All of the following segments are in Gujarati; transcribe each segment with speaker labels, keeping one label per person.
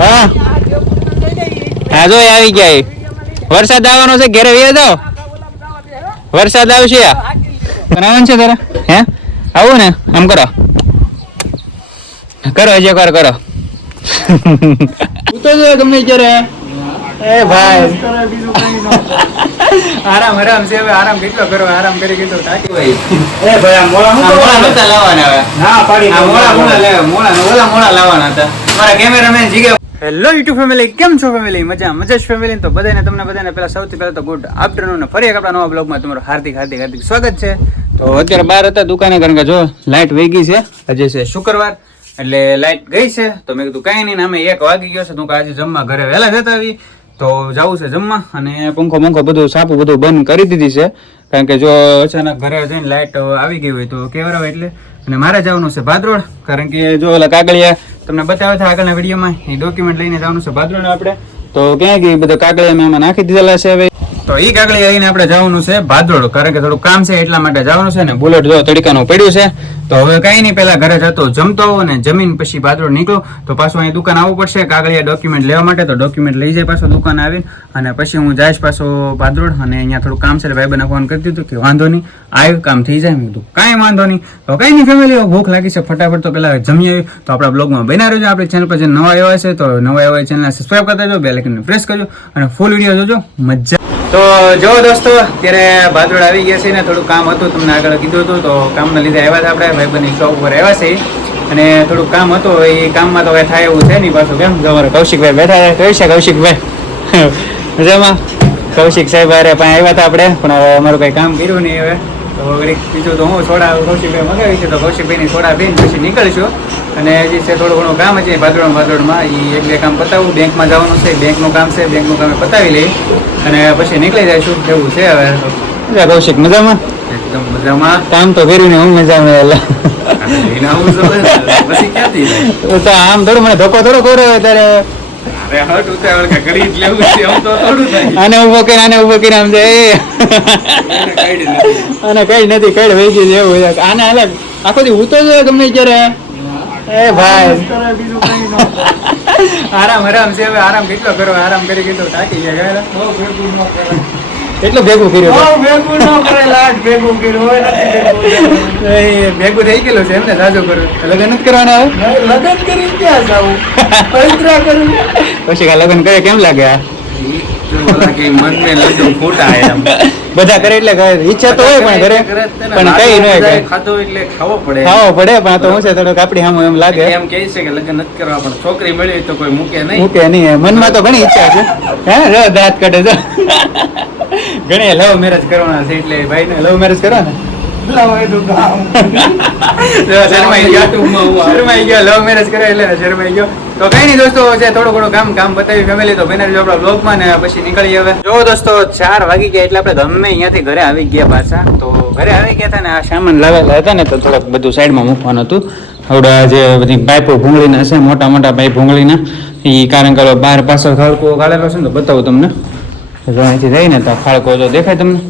Speaker 1: હા? હા જો આવી ગયા વરસાદ આવવાનો છે ઘેરે વે તો વરસાદ આવશે બનાવવાનું છે તારે? હે? આવું ને? આમ કરો. કરો હજી કર કરો. ઉતો જો તમને ક્યારે એ ભાઈ. આરામ આરામ છે હવે આરામ કેટલો કરો આરામ કરી કેટલો થાકી ભાઈ
Speaker 2: એ ભાઈ આ મોળા
Speaker 1: મોળા નતા લાવવાના હવે.
Speaker 2: ના પાડી
Speaker 1: આ મોળા મોળા લાવ્યા મોળા મોળા મોળા લાવવાના હતા. મારા કેમેરામેન જીગે હેલો યુટ્યુબ ફેમિલી કેમ છો ફેમિલી મજા મજા જ ફેમિલી તો બધાને તમને બધાને પહેલા સૌથી પહેલા તો ગુડ આફ્ટરનૂન ફરી એક આપણા નવા બ્લોગમાં તમારું હાર્દિક હાર્દિક હાર્દિક સ્વાગત છે. તો અત્યારે બહાર હતા દુકાને, કારણ કે જો લાઇટ વહી ગઈ છે. આજે છે શુક્રવાર, એટલે લાઇટ ગઈ છે. તો મેં કીધું કાંઈ નહીં અમે એક વાગી ગયો છે. તો આજે જમવા ઘરે વહેલા જતા આવી. તો જવું છે જમવા અને પંખો પંખો બધું સાપું બધું બંધ કરી દીધી છે. કારણ કે જો અચાનક ઘરે જઈને લાઇટ આવી ગઈ હોય તો કેવરાવે એટલે. અને મારે જવાનું છે ભાદરોડ કારણ કે જો ઓલા કાગળિયા તમને બતાવે છે આગળના વિડીયોમાં એ ડોક્યુમેન્ટ લઈને જવાનું છે ભાદરોડ આપણે. તો ક્યાં એ બધા કાગળ એમાં નાખી દીધેલા છે હવે. તો એ કાગળી લઈને આપણે જવાનું છે ભાદરોડ. કારણ કે થોડું કામ છે એટલા માટે જવાનું છે ને બુલેટ જો તડકાનું પડ્યું છે, તો હવે કઈ નહીં પેલા ઘરે જતો જમતો અને જમીન પછી ભાદરોડ નીકળો. તો પાછું અહીં દુકાન આવવું પડશે, કાગળિયા ડોક્યુમેન્ટ લેવા માટે. તો ડોક્યુમેન્ટ લઈ જાય પાછો દુકાન આવીને. અને પછી હું જઈશ પાછો ભાદરોડ અને અહીંયા થોડું કામ છે એટલે ભાઈબંધને ફોન કરી દીધું કે વાંધો નહીં આવ્યું કામ થઈ જાય. મેં કાંઈ વાંધો નહીં. તો કાંઈ નહીં ફેમિલી ભૂખ લાગી છે. ફટાફટ તો પેલા જમી આવી. તો આપણા બ્લોગમાં બના રહેજો. આપણી ચેનલ પર જે નવા આવ્યા છે, તો નવા આવ્યા ચેનલને સબસ્ક્રાઈબ કરતા જો બે આઇકનને પ્રેસ કરજો. અને ફૂલ વીડિયો જોજો. મજા તો જો દોસ્તો, અત્યારે ભાદરોડ આવી ગયા છે ને થોડું કામ હતું, તમને આગળ કીધું હતું, તો કામના લીધે આવ્યા હતા આપણે, ભાઈબંધની શોપ ઉપર આવ્યા છે. અને થોડુંક કામ હતું, એ કામમાં તો હવે થાય એવું છે નહીં પાછું કેમ? જો કૌશિકભાઈ બેઠા છે કઈ છે કૌશિકભાઈ? મજામાં? કૌશિક સાહેબ અરે પણ આવ્યા હતા આપણે, પણ હવે અમારું કંઈ કામ કર્યું નહીં હવે. તો બીજું તો હું સોડા કૌશિકભાઈ મગાવી છે તો કૌશિકભાઈની સોડા પીને પછી નીકળીશું. અને હજી છે થોડું ઘણું કામ છે ભાદરોડ ભાદરોડમાં એ એક બે કામ પતાવું. બેંકમાં જવાનું છે બેંકનું કામ છે બેંકનું કામ પતાવી લઈ. અને પછી નીકળી જઈશું. એવું છે હવે? કૌશિક મજામાં?
Speaker 2: એકદમ મજામાં.
Speaker 1: કામ તો કરીને હું મજામાં એટલે
Speaker 2: પછી ક્યાંથી
Speaker 1: આમ થોડું મને ધક્કો થોડો કર્યો ત્યારે આને ઊભો કરીને આને ઊભો કરીને આમ જાય. અને કઈ નથી કઈ વહી ગઈ એવું. આને અલગ આખો દી ઉતો જ ગમે ત્યારે એ ભાઈ. આરામ આરામ છે હવે આરામ કેટલો કરો આરામ કરી કેટલો થાકી ગયા
Speaker 2: બહુ કરે.
Speaker 1: ભેગું કર્યું
Speaker 2: ભેગું ન કરે, લાડ ભેગું કર્યું ભેગું
Speaker 1: એ ભેગું થઈ ગયેલું છે એમને સાજો કરો લગ્ન નથી કરવાના આવું
Speaker 2: લગ્ન લગન કરી ક્યાં જાવું? પવિત્રા કરું
Speaker 1: પછી કા લગ્ન કરે કેમ લાગે આ?
Speaker 2: જો ઓલા કે મનને લડ્ડુ એમ.
Speaker 1: બધા કરે એટલે ઈચ્છા તો હોય પણ
Speaker 2: ને.
Speaker 1: પણ કઈ ન હોય
Speaker 2: ખાધો એટલે ખાવો પડે.
Speaker 1: ખાવો પડે પણ આ તો હું છે થોડુંક આપણી સામે એમ લાગે.
Speaker 2: એમ કહે છે કે લગ્ન નથી કરવા પણ છોકરી મળી તો કોઈ મૂકે નહીં.
Speaker 1: મૂકે નહીં મનમાં તો ઘણી ઈચ્છા છે. હે જો દાંત કાઢે છે. ઘણી લવ મેરેજ કરવાના છે એટલે ભાઈને લવ મેરેજ કરવાના.
Speaker 2: લાવો એનું કામ.
Speaker 1: શરમાઈ ગયો શરમાઈ ગયો લવ એટલે શરમાઈ ગયો તો કઈ નહીં દોસ્તો છે થોડું ઘણું કામ કામ બતાવી ફેમિલી તો બેનર જો આપણા બ્લોગમાં ને પછી નીકળી હવે જો દોસ્તો ચાર વાગી ગયા એટલે આપણે ગમે અહીંયાથી ઘરે આવી ગયા પાછા તો ઘરે આવી ગયા હતા ને આ સામાન લાવેલા હતા ને તો થોડુંક બધું સાઈડમાં મૂકવાનું હતું થોડા જે બધી પાઇપો ભૂંગળીના છે મોટા મોટા પાઇપ ભૂંગળીના એ કારણ કે બહાર પાછળ ખાળકો ગાળેલો છે ને તો બતાવું તમને જો અહીંથી જઈને તો ખાળકો જો દેખાય તમને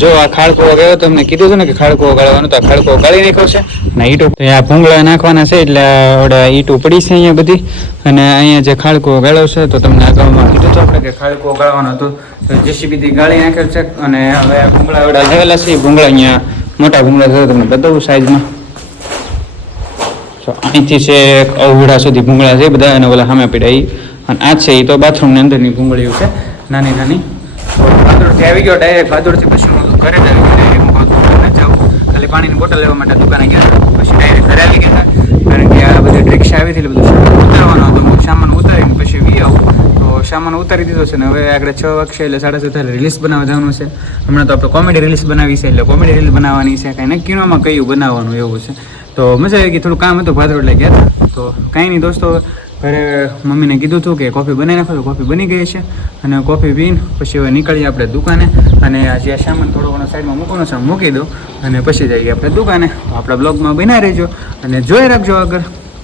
Speaker 1: જો આ ખાડકો ગયો તમને કીધું હતું ને કે ખાડકો ગાળવાનું તો આ ખાડકો ગાળી નાખ્યો છે. ને ઈટો આ ભૂંગળા નાખવાના છે, એટલે આપણે ઈટો પડી છે અહીંયા બધી. અને અહીંયા જે ખાડકો ગાળ્યો છે, તો તમને આગળમાં કીધું હતું આપણે કે ખાડકો ગાળવાનો હતો. તો જેસીબી થી ગાળી નાખેલ છે, અને હવે આ ભૂંગળા વડા લેવેલા છે, એ ભૂંગળા અહીંયા મોટા ભૂંગળા છે, તમને બતાવું સાઈઝમાં. તો અહીંથી છે અવડા સુધી ભૂંગળા છે બધા, અને ઓલા સામે પડ્યા એ અને આ છે એ તો બાથરૂમની અંદરની ભૂંગળીઓ છે નાની નાની ભાદરથી આવી ગયો ડાયરેક્ટ ભાદરથી પછી હું ઘરે જ આવી ડાયરેક્ટ હું જ જાઉં. ખાલી પાણીની બોટલ લેવા માટે દુકાને ગયા. પછી ડાયરેક્ટ ઘરે આવી ગયા કારણ કે આ બધી રિક્ષા આવી હતી એટલે બધું સામાન હતો. હું સામાન ઉતારીને પછી વી આવું. તો સામાન ઉતારી દીધો છે ને હવે આગળ છ વાગશે એટલે સાડા છ થાય રિલીઝ બનાવવા જવાનું છે. હમણાં તો આપણે કોમેડી રિલીઝ બનાવી છે, એટલે કોમેડી રીલ બનાવવાની છે. કાંઈ નક્કી નોમાં કયું બનાવવાનું એવું છે. તો મજા આવી ગઈ, થોડું કામ હતું ભાદરોડ એટલે ગયા તો કાંઈ નહીં દોસ્તો ઘરે મમ્મીને કીધું હતું કે કોફી બનાવી નાખો તો કોફી બની ગઈ છે. અને કોફી પીને, પછી હવે નીકળીએ આપણે દુકાને. અને આ જે સામાન થોડો ઘણો સાઈડમાં મૂકવાનો છે મૂકી દો અને પછી જઈએ આપણે દુકાને. આપણા બ્લોગમાં બના રહેજો. અને જોઈ રાખજો આગળ.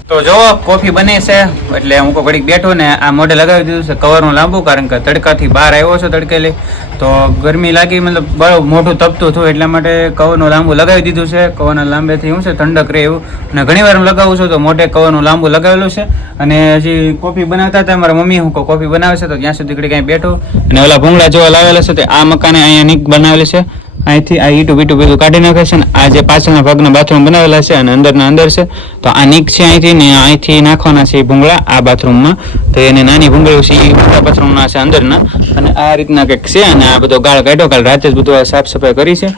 Speaker 1: તો જો કોફી બને છે. એટલે હું ઘડીક બેઠો ને આ મોઢે લગાવી દીધું છે કવરનું લાંબુ, કારણ કે તડકાથી બહાર આવ્યો છો તડકેલી. તો ગરમી લાગી, મતલબ બહુ મોઢું તપતું થયું એટલા માટે કવરનું લાંબુ લગાવી દીધું છે. કવરના લાંબેથી શું છે, ઠંડક રહે એવું. અને ઘણી વાર હું લગાવું છું, તો મોઢે કવરનું લાંબુ લગાવેલું છે. અને હજી કોફી બનાવતા હતા, મારા મમ્મી હું કોફી બનાવે છે, તો ત્યાં સુધી ઘડી કાંઈ બેઠો. અને ઓલા ભૂંગળા જોવા લાવેલા છે, તે આ મકાને અહીંયા નીક બનાવેલી છે. અહીંથી આ ઈટું બીટું બધું કાઢી નાખે છે ને આ જે પાછળના ભાગના બાથરૂમ બનાવેલા છે અને અંદરના અંદર છે, તો આ નીક છે અહીંથી ને અહીંથી નાખવાના છે ભૂંગળા આ બાથરૂમમાં તો એને નાની ભૂંગળીઓ છે એ મોટા બાથરૂમના છે અંદરના. અને આ રીતના કંઈક છે અને આ બધો ગાળ કાઢ્યો, કાલ રાતે જ બધું સાફ સફાઈ કરી છે.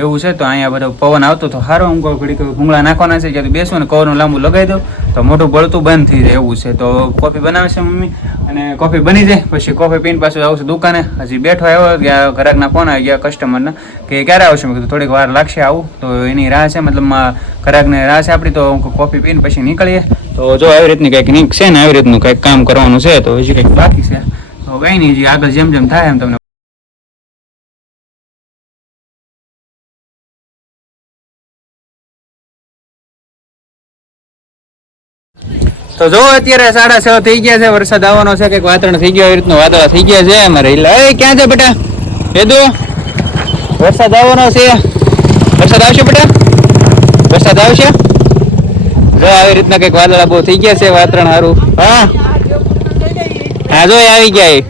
Speaker 1: એવું છે તો અહીંયા બધો પવન આવતો તો સારો હું ઘડી ભૂંગળા નાખવાના છે ક્યાંથી બેસું ને કવરનું લાંબુ લગાવી દો, તો મોટું બળતું બંધ થઈ જાય, એવું છે. તો કોફી બનાવે છે મમ્મી? અને કોફી બની જાય, પછી કોફી પીને પાછું આવશે દુકાને. હજી બેઠો આવ્યો, ગયા ગ્રાહકના ફોન આવી ગયા કસ્ટમરના કે ક્યારે આવશે? મેં કીધું, થોડીક વાર લાગશે આવું. તો એની રાહ છે, મતલબ ગ્રાહકને રાહ છે આપણી, તો કોફી પીને પછી નીકળીએ. તો જો આવી રીતની કંઈક છે ને, આવી રીતનું કંઈક કામ કરવાનું છે, તો હજી કંઈક બાકી છે. તો કંઈ નહીં, હજી આગળ જેમ જેમ થાય એમ તમને તો જો અત્યારે સાડા છ થઈ ગયા છે, વરસાદ આવવાનો છે, કંઈક વાતાવરણ થઈ ગયું આવી રીતનું વાદળા થઈ ગયા છે અમારે એટલે એ ક્યાં છે બેટા? હેદુ વરસાદ આવવાનો છે. વરસાદ આવશે બેટા? વરસાદ આવશે? જો આવી રીતના કંઈક વાદળા બહુ થઈ ગયા છે, વાતાવરણ સારું. હા? હા, જો આવી ગયા.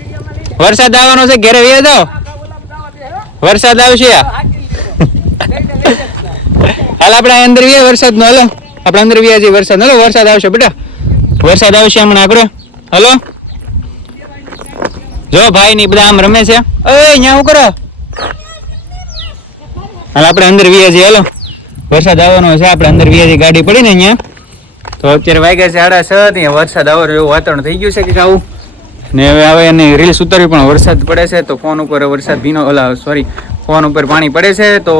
Speaker 1: વરસાદ આવવાનો છે, ઘેરે વ્યા જાઓ. વરસાદ આવશે. હાલ આપણે અંદર વ્યા વરસાદ નો હાલો. આપણે અંદર વ્યા છીએ વરસાદ. હાલો, વરસાદ આવશે બેટા. વરસાદ આવશે હમણાં આગળ? હલો? જો ભાઈ ની બધા આમ રમે છે. ઓય અહીંયા હું કરો હાલ, આપણે અંદર વ્યાજી છીએ હલો. વરસાદ આવવાનો છે, આપણે અંદર વ્યાજી ગાડી પડી ને અહીંયા તો અત્યારે વાગ્યા છે સાડા છ, ત્યાં વરસાદ આવવાનો એવું વાતાવરણ થઈ ગયું છે કે આવું? ને હવે આવે એની રીલ્સ ઉતારવી, પણ વરસાદ પડે છે, તો ફોન ઉપર વરસાદ ભીનો ઓલા સોરી ફોન ઉપર પાણી પડે છે, તો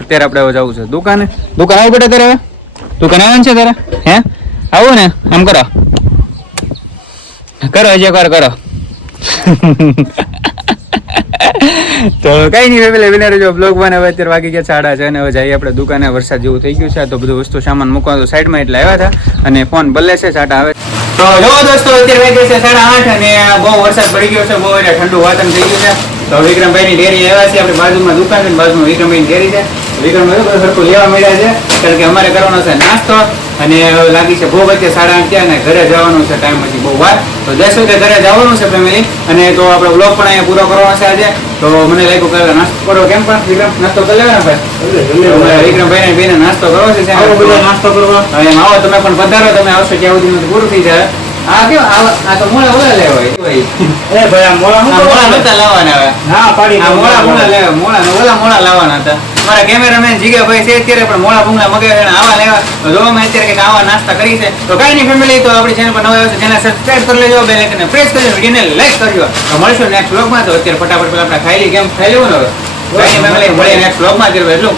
Speaker 1: અત્યારે આપણે જવું છે. દુકાને? દુકાન આવવું પડે તારે હવે? દુકાન આવવાનું છે તારે? હે? આવું ને? આમ કરો. કરો, હજી એકવાર કરો. તો કઈ નહીં ફેમિલી વિનર જો બ્લોગ બને હવે અત્યારે વાગી ગયા સાડા છે અને હવે જઈએ આપણે દુકાને. વરસાદ જેવું થઈ ગયું છે તો બધું વસ્તુ સામાન મૂકવા તો સાઈડમાં એટલે આવ્યા હતા અને ફોન બદલે છે, સાટા આવે. તો જો દોસ્તો, અત્યારે વાગ્યા છે સાડા આઠ અને બહુ વરસાદ પડી ગયો છે, બહુ એટલે ઠંડુ વાતાવરણ થઈ ગયું છે. તો વિક્રમભાઈની ડેરી આવ્યા છે, આપણે બાજુમાં દુકાન છે બાજુમાં વિક્રમભાઈની ડેરી છે. વિક્રમભાઈ બધું સરખું લેવા મળ્યા છે. કારણ કે અમારે કરવાનો છે નાસ્તો અને લાગી છે બહુ વચ્ચે સાડા આઠ થયા અને ઘરે જવાનું છે ટાઈમ પછી બહુ વાર. તો દસ વાગે ઘરે જવાનું છે ફેમિલી અને તો આપણે બ્લોગ પણ અહીંયા પૂરો કરવાનો છે આજે. તો મને લાગ્યું કે નાસ્તો કરો. કેમ પણ વિક્રમ નાસ્તો કરી લેવાના ભાઈ? બેને નાસ્તો કરવો છે
Speaker 2: નાસ્તો કરવા.
Speaker 1: એમ આવો તમે પણ પધારો તમે આવશો ત્યાં સુધી પૂરું થઈ જાય. આ કેવું આ તો મોળા ઓલા લેવા હોય
Speaker 2: એ. ભાઈ આ મોળા
Speaker 1: મોળા નતા લાવવાના હવે.
Speaker 2: ના પાડી
Speaker 1: મોળા મોળા લેવા મોળા ઓલા મોળા લાવવાના હતા. મારા કેમેરામેન જીગાભાઈ છે, અત્યારે પણ મોળા ભૂંગળા મગે આવા લેવા તો જો અમે અત્યારે કંઈક આવા નાસ્તા કરી છે. તો કાંઈ નહીં ફેમિલી તો આપણી ચેનલ પર નવા આવ્યો છે ચેનલ સબસ્ક્રાઈબ કરી લેજો બેલ આઇકનને પ્રેસ કરજો વિડીયોને લાઈક કરજો. તો મળશું નેક્સ્ટ વ્લોગમાં તો અત્યારે ફટાફટ પેલા આપણે ખાઈ લઈએ, કેમ ખાઈ લેવું ને હવે? ફેમિલી મળીએ નેક્સ્ટ વ્લોગમાં અત્યારે એટલું